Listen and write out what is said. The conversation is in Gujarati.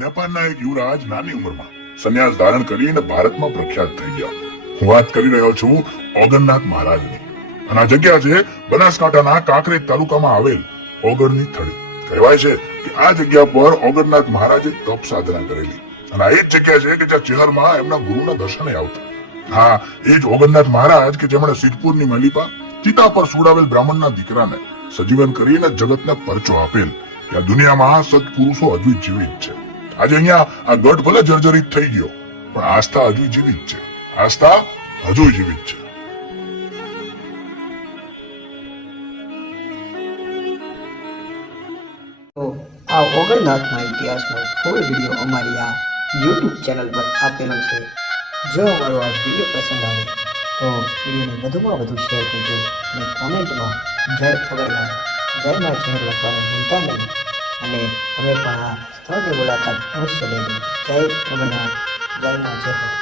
નેપાળના એક યુવરાજ નાની ઉંમરમાં સંન્યાસ ધારણ કરીને ભારતમાં પ્રખ્યાત થઈ ગયા. હું વાત કરી રહ્યો છું ઓગણનાથ મહારાજની. અને આ જગ્યા છે બનાસકાંઠાના કાંકરેજ તાલુકામાં આવેલ ઓગણની થડી. કહેવાય છે કે આ જગ્યા પર ઓગણનાથ મહારાજે તપ સાધના કરેલી અને આ એ જ જગ્યા છે કે જ્યાં ચેહરમાં એમના ગુરુના દર્શને આવતા. હા, એ જ ઓગણનાથ મહારાજ કે જેમણે સિદ્ધપુરની માલિપા ચિતા પર સુડાવેલ બ્રાહ્મણના દીકરાને સજીવન કરીને જગતને પરચો આપેલ. કે આ દુનિયામાં સત્પુરુષો હજુ જીવિત છે. આજે અહીંયા આ ગઢ ભલે જર્જરિત થઈ ગયો પણ આસ્થા હજુ જીવિત છે. આસ્થા હજુ જીવિત છે. તો આ ઓગણનાથના ઇતિહાસનો ફૂલ વિડીયો અમારી આ યુટ્યુબ ચેનલ પર આપેલો છે. જો અમારો આ વિડીયો પસંદ આવે તો વિડીયોને વધુમાં વધુ શેર કરજો અને કોમેન્ટમાં જય ઓગણનાથ જય માં ચહેર લખવાનું ભૂલતા નહીં. અને તમે પણ આ સ્થળની મુલાકાત અવશ્ય લેજો. જય ઓગણનાથ જય માં ચહેર.